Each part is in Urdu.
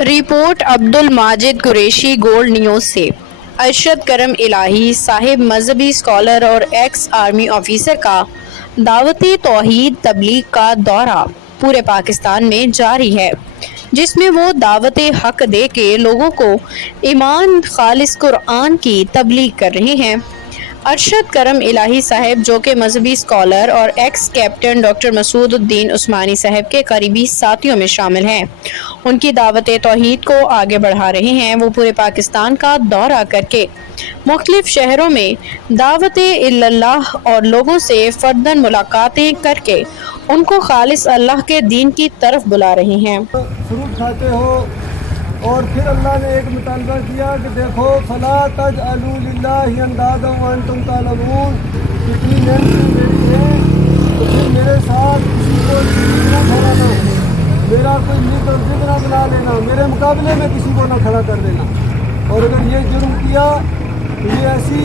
Report Abdul Majid Qureshi gold news سے۔ ارشد کرم الہی صاحب مذہبی اسکالر اور ایکس آرمی آفیسر کا دعوت توحید تبلیغ کا دورہ پورے پاکستان میں جاری ہے، جس میں وہ دعوت حق دے کے لوگوں کو ایمان خالص قرآن کی تبلیغ کر رہے ہیں۔ ارشد کرم الہی صاحب، جو کہ مذہبی اسکالر اور ایکس کیپٹن ڈاکٹر مسعود الدین عثمانی صاحب کے قریبی ساتھیوں میں شامل ہیں، ان کی دعوت توحید کو آگے بڑھا رہے ہیں۔ وہ پورے پاکستان کا دورہ کر کے مختلف شہروں میں دعوت اللہ اور لوگوں سے فرداً ملاقاتیں کر کے ان کو خالص اللہ کے دین کی طرف بلا رہے ہیں۔ فروٹ کھاتے ہو اور پھر اللہ نے ایک مطالبہ کیا کہ دیکھو فلا تجعلوا للہ اندادا وانتم تعلمون، اتنی نعمتیں میری ہیں تو پھر میرے ساتھ کسی کو شریک نہ ٹھہرانا، میرا کوئی نیک اور ضد نہ بنا لینا، میرے مقابلے میں کسی کو نہ کھڑا کر دینا۔ اور اگر یہ جرم کیا تو یہ ایسی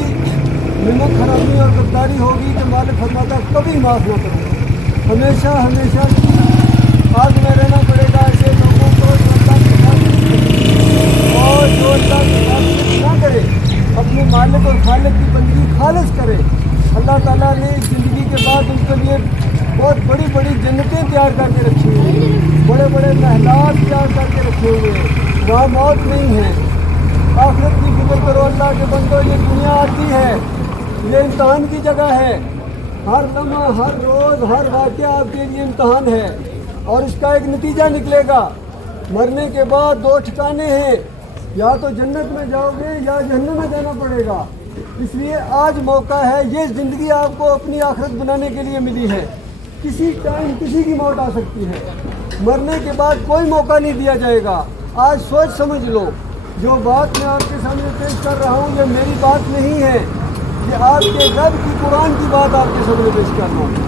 منت حرامی اور غداری ہوگی کہ مالک فرماتا کبھی معاف نہ کروں، ہمیشہ ہمیشہ آگ میں رہنا پڑے گا ایسے لوگوں کو جو اللہ کے ساتھ اور جو اللہ کے ساتھ نہ کرے، اپنے مالک اور خالق کی بندگی خالص کرے۔ اللہ تعالیٰ نے اس زندگی کے بعد ان کے لیے بہت بڑی بڑی جنتیں تیار کر کے رکھی ہوئی ہیں، بڑے بڑے محلات تیار کر کے رکھے ہوئے ہیں، وہاں موت نہیں ہے۔ آخرت کی فکر کرو اللہ کے بندو، یہ دنیا آتی ہے، یہ امتحان کی جگہ ہے، ہر لمحہ ہر روز ہر واقعہ آپ کے لیے امتحان ہے اور اس کا ایک نتیجہ نکلے گا۔ مرنے کے بعد دو ٹھکانے ہیں، یا تو جنت میں جاؤ گے یا جہنم میں جانا پڑے گا۔ اس لیے آج موقع ہے، یہ زندگی آپ کو اپنی آخرت بنانے کے لیے ملی ہے۔ کسی ٹائم کسی کی موت آ سکتی ہے، مرنے کے بعد کوئی موقع نہیں دیا جائے گا۔ آج سوچ سمجھ لو، جو بات میں آپ کے سامنے پیش کر رہا ہوں یہ میری بات نہیں ہے، یہ آپ کے رب کی قرآن کی بات آپ کے سامنے پیش کر رہا ہوں۔